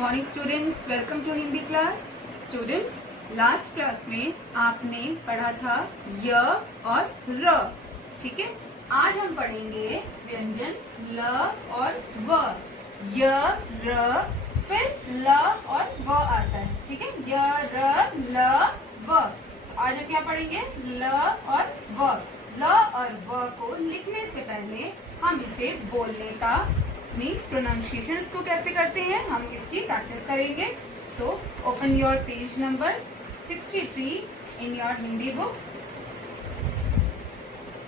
Morning students, welcome to Hindi class. Students, last class में आपने पढ़ा था य और र, ठीक है। आज हम पढ़ेंगे व्यंजन ल और व। य र फिर ल और व आता है, ठीक है। य र ल व। आज हम क्या पढ़ेंगे? ल और व। ल और व को लिखने से पहले हम इसे बोलने का मीन्स प्रोनाउंसिएशन इसको कैसे करते हैं हम इसकी प्रैक्टिस करेंगे। So open your page number 63 in your Hindi book.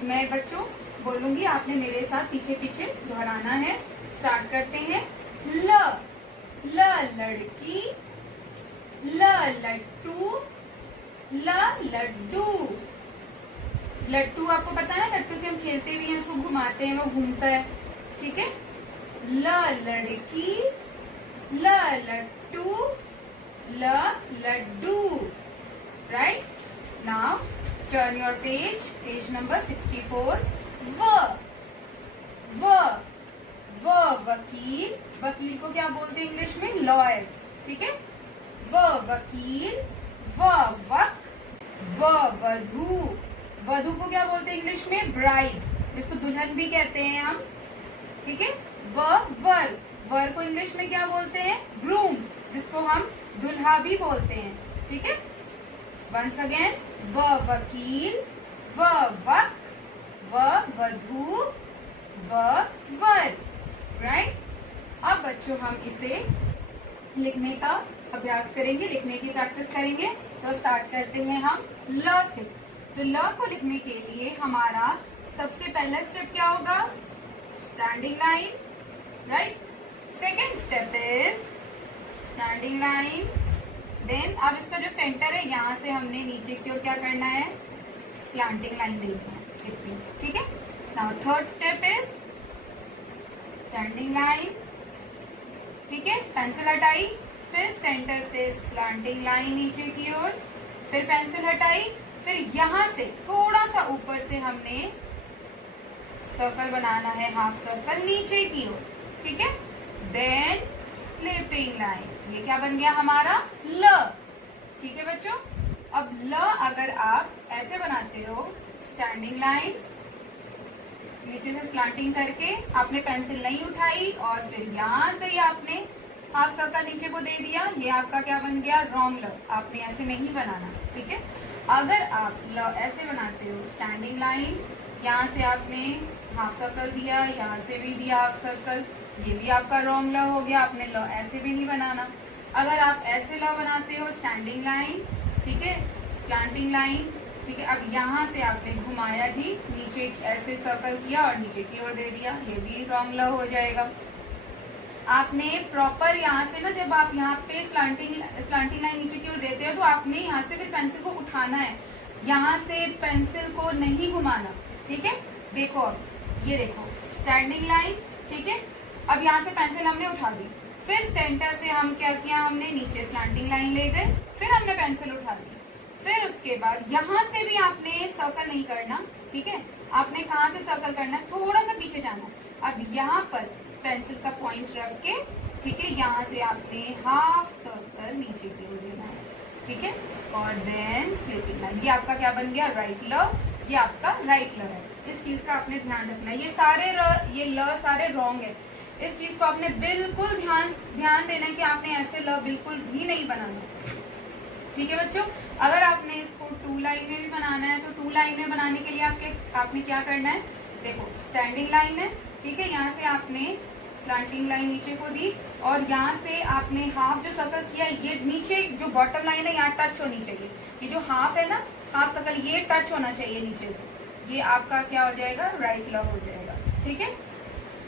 मैं बच्चों बोलूंगी, आपने मेरे साथ पीछे पीछे दोहराना है। स्टार्ट करते हैं। ल लड़की, ल लट्टू, ल लड्डू। लट्टू आपको पता है, लट्टू से हम खेलते भी हैं, उसको घुमाते हैं, वो घूमता है, ठीक है। ल लड़की, ल लट्टू, ल लड्डू। Right now turn your page number 64। व वकील, वकील को क्या बोलते हैं इंग्लिश में? लॉयर, ठीक है। व वकील, व वक, व वधू, वधू को क्या बोलते हैं इंग्लिश में? ब्राइड, जिसको दुल्हन भी कहते हैं हम, ठीक है। व वर, वर को इंग्लिश में क्या बोलते हैं? ग्रूम, जिसको हम दुल्हा भी बोलते हैं, ठीक है। वंस अगेन, व वकील, व वक, व वधू, व वर। राइट। अब बच्चों हम इसे लिखने का अभ्यास करेंगे, लिखने की प्रैक्टिस करेंगे। तो स्टार्ट करते हैं हम ल से। तो ल को लिखने के लिए हमारा सबसे पहला स्टेप क्या होगा? Standing line, right. Second step is standing line. Then अब इसका जो सेंटर है, यहाँ से हमने नीचे की ओर क्या करना है? स्लैंटिंग लाइन देखना है, इतनी, ठीक है। Now third step is standing line, ठीक है। पेंसिल हटाई, फिर सेंटर से स्लैंटिंग लाइन नीचे की ओर, फिर पेंसिल हटाई, फिर यहाँ से थोड़ा सा ऊपर से हमने सर्कल बनाना है, हाफ सर्कल नीचे की ओर, ठीक है। देन स्लीपिंग लाइन, ये क्या बन गया हमारा? ल, ठीक है बच्चों। अब ल अगर आप ऐसे बनाते हो, स्टैंडिंग लाइन, नीचे से स्लांटिंग करके आपने पेंसिल नहीं उठाई और फिर यहाँ से ही आपने हाफ सर्कल नीचे को दे दिया, ये आपका क्या बन गया? रॉन्ग ल। आपने ऐसे नहीं बनाना, ठीक है। अगर आप ल ऐसे बनाते हो, स्टैंडिंग लाइन, यहाँ से आपने हाफ सर्कल दिया, यहाँ से भी दिया हाफ सर्कल, ये भी आपका रॉन्ग ल हो गया। आपने ल ऐसे भी नहीं बनाना। अगर आप ऐसे ल बनाते हो, स्टैंडिंग लाइन, ठीक है, स्लैंटिंग लाइन, ठीक है। अब यहाँ से आपने घुमाया जी, नीचे ऐसे सर्कल किया और नीचे की ओर दे दिया, ये भी रॉन्ग ल हो जाएगा। आपने प्रॉपर यहाँ से ना, जब आप यहाँ पे स्लैंटिंग लाइन नीचे की ओर देते हो, तो आपने यहाँ से फिर पेंसिल को उठाना है, यहाँ से पेंसिल को नहीं घुमाना, ठीक है। देखो अब ये देखो स्टैंडिंग लाइन, ठीक है। अब यहाँ से पेंसिल हमने उठा दी, फिर सेंटर से हम क्या किया? हमने नीचे स्लैंटिंग लाइन ले गए, फिर हमने पेंसिल उठा दी, फिर उसके बाद यहाँ से भी आपने सर्कल नहीं करना, ठीक है। आपने कहाँ से सर्कल करना है? थोड़ा सा पीछे जाना है। अब यहाँ पर पेंसिल का पॉइंट रख के, ठीक है, यहाँ से आपने हाफ सर्कल नीचे की ओर देना है, ठीक है। और देन स्लीपिंग लाइन, ये आपका क्या बन गया? राइट ल, ये आपका राइट ल है। इस चीज का आपने ध्यान रखना है। ये सारे ये ल सारे रॉन्ग है, इस चीज को आपने बिल्कुल ध्यान देना है कि आपने ऐसे ल बिल्कुल भी नहीं बनाना, ठीक है बच्चों। अगर आपने इसको 2 लाइन में भी बनाना है, तो 2 लाइन में बनाने के लिए आपने क्या करना है? देखो स्टैंडिंग लाइन है, ठीक है, यहाँ से आपने स्लैंटिंग लाइन नीचे को दी और यहाँ से आपने हाफ जो सर्कल किया, ये नीचे जो बॉटम लाइन है यहाँ टच होनी चाहिए। ये जो हाफ है ना, हाफ सर्कल, ये टच होना चाहिए नीचे को, ये आपका क्या हो जाएगा? राइट ल हो जाएगा, ठीक है।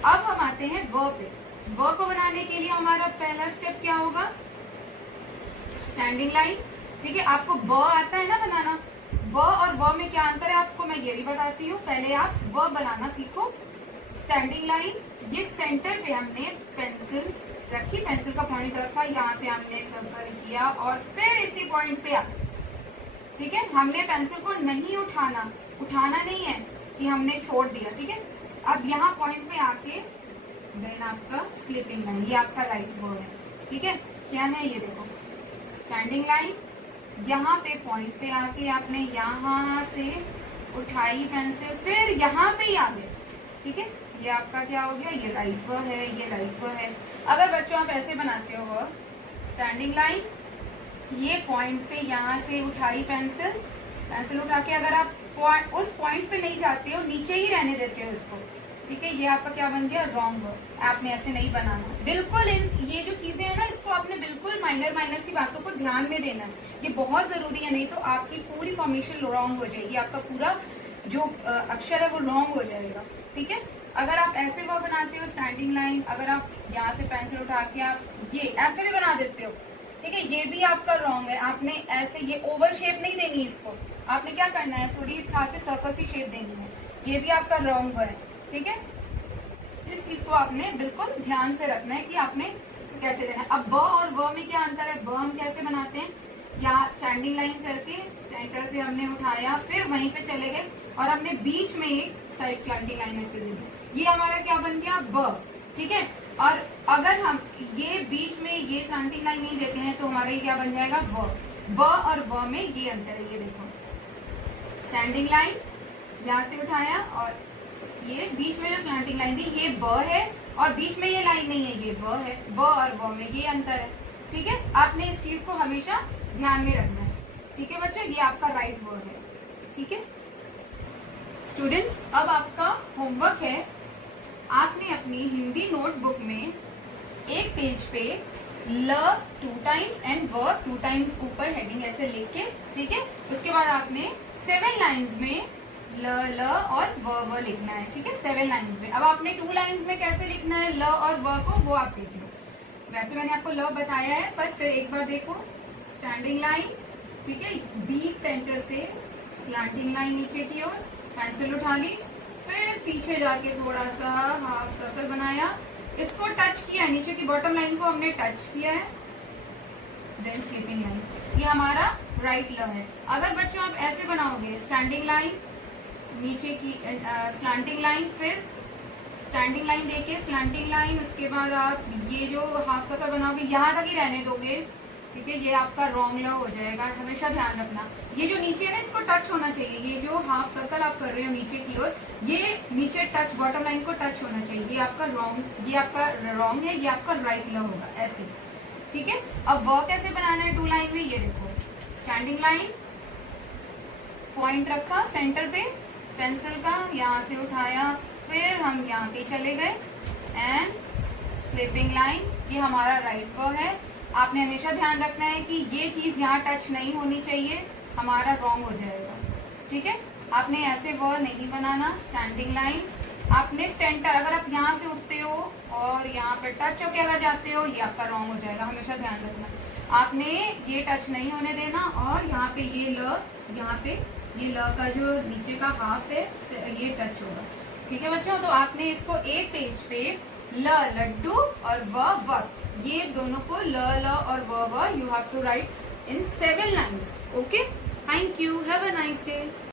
अब हम आते हैं व पे। व को बनाने के लिए हमारा पहला स्टेप क्या होगा? स्टैंडिंग लाइन, ठीक है। आपको ब आता है ना बनाना? ब और व में क्या अंतर है आपको मैं ये भी बताती हूँ। पहले आप व बनाना सीखो। स्टैंडिंग लाइन, ये सेंटर पे हमने पेंसिल रखी, पेंसिल का पॉइंट रखा, यहाँ से हमने सर्कल किया और फिर इसी पॉइंट पे आप, ठीक है, हमने पेंसिल को नहीं उठाना नहीं है कि हमने छोड़ दिया, ठीक है। अब यहाँ पॉइंट पे आके देन आपका स्लीपिंग लाइन, ये आपका राइट वो है, ठीक है। क्या है ये देखो, स्टैंडिंग लाइन, यहाँ पे पॉइंट पे आके आपने यहाँ से उठाई पेंसिल, फिर यहाँ पे ही आ गए, ठीक है। ये आपका क्या हो गया, ये राइट व है, ये राइट व है। अगर बच्चों आप ऐसे बनाते हो स्टैंडिंग लाइन, ये पॉइंट से यहाँ से उठाई पेंसिल, पेंसिल उठा के अगर आप उस पॉइंट पे नहीं जाते हो, नीचे ही रहने देते हो इसको, ठीक है, ये आपका क्या बन गया, रॉन्ग वर्ब। आपने ऐसे नहीं बनाना, बिल्कुल ये जो चीजें हैं ना, इसको आपने बिल्कुल माइनर सी बातों को ध्यान में देना है, ये बहुत जरूरी है, नहीं तो आपकी पूरी फॉर्मेशन रॉन्ग हो जाएगी, आपका पूरा जो अक्षर है वो रॉन्ग हो जाएगा, ठीक है। अगर आप ऐसे वर्ब बनाते हो स्टैंडिंग लाइन, अगर आप यहाँ से पेंसिल उठा के आप ये ऐसे भी बना देते हो, ठीक है, ये भी आपका रॉन्ग है। आपने ऐसे ये ओवल शेप नहीं देनी इसको, आपने क्या करना है, थोड़ी उठा के सर्कल सी शेप देनी है, ये भी आपका रॉन्ग है, ठीक है। इस चीज को आपने बिल्कुल ध्यान से रखना है कि आपने कैसे देना है। अब ब और व में क्या अंतर है, ब हम कैसे बनाते हैं, यहाँ स्टैंडिंग लाइन करके सेंटर से हमने उठाया, फिर वहीं पे चले गए और हमने बीच में एक साइड स्लैंटिंग लाइन ऐसे दी, ये हमारा क्या बन गया, ब, ठीक है। और अगर हम ये बीच में ये स्लैंटिंग लाइन नहीं देते हैं तो हमारा ये क्या बन जाएगा, व। ब और व में ये अंतर है, ये देखो, स्टैंडिंग लाइन यहाँ से उठाया और ये बीच में जो स्लैंटिंग लाइन दी ये ब है, और बीच में ये लाइन नहीं है, ये ब है। ब और व में ये अंतर है, ठीक है। आपने इस चीज को हमेशा ध्यान में रखना है, ठीक है बच्चों, ये आपका राइट वर्ड है, ठीक है। स्टूडेंट्स, अब आपका होमवर्क है, आपने अपनी हिंदी नोटबुक में एक पेज पे ल 2 टाइम्स एंड व 2 टाइम्स ऊपर हेडिंग ऐसे लिख के, ठीक है, उसके बाद आपने 7 लाइंस में ल और व लिखना है, ठीक है, 7 लाइंस में। अब आपने 2 लाइंस में कैसे लिखना है ल और व को, वो आप देख लो। वैसे मैंने आपको ल बताया है, पर फिर एक बार देखो, स्टैंडिंग लाइन, ठीक है, बीच सेंटर से स्लैंटिंग लाइन नीचे की ओर, पेंसिल उठा ली, फिर पीछे जाके थोड़ा सा हाफ सर्कल बनाया, इसको टच किया, नीचे की बॉटम लाइन को हमने टच किया है, देन स्लीपिंग लाइन, ये हमारा राइट ल है। अगर बच्चों आप ऐसे बनाओगे, स्टैंडिंग लाइन, नीचे की स्लैंटिंग लाइन, फिर स्टैंडिंग लाइन देके स्लैंटिंग लाइन, उसके बाद आप ये जो हाफ सर्कल बनाओगे यहाँ तक ही रहने दोगे, ठीक है, ये आपका रॉन्ग ल हो जाएगा। हमेशा ध्यान रखना, ये जो नीचे है ना, इसको टच होना चाहिए, ये जो हाफ सर्कल आप कर रहे हो नीचे की ओर, ये नीचे टच, बॉटम लाइन को टच होना चाहिए, ये आपका रॉन्ग, ये आपका रॉन्ग है, ये आपका राइट ल होगा, ऐसे, ठीक है। अब व कैसे बनाना है 2 लाइन में, ये देखो, स्टैंडिंग लाइन, पॉइंट रखा सेंटर पे पेंसिल का, यहाँ से उठाया, फिर हम यहाँ पे चले गए एंड स्लीपिंग लाइन, ये हमारा राइट व है। आपने हमेशा ध्यान रखना है कि ये चीज यहाँ टच नहीं होनी चाहिए, हमारा रॉन्ग हो जाएगा, ठीक है। आपने ऐसे व नहीं बनाना, स्टैंडिंग लाइन, आपने सेंटर, अगर आप यहाँ से उठते हो और यहाँ पर टच होके अगर जाते हो, ये आपका रॉन्ग हो जाएगा, हमेशा ध्यान रखना। आपने ये टच नहीं होने देना, और यहाँ पे ये ल, यहाँ पे ये ल का जो नीचे का हाफ है ये टच होगा, ठीक है बच्चों। तो आपने इसको एक पेज पे ल लड्डू और व, ये दोनों को ल और व you have to write in 7 lines, okay. Thank you, have a nice day.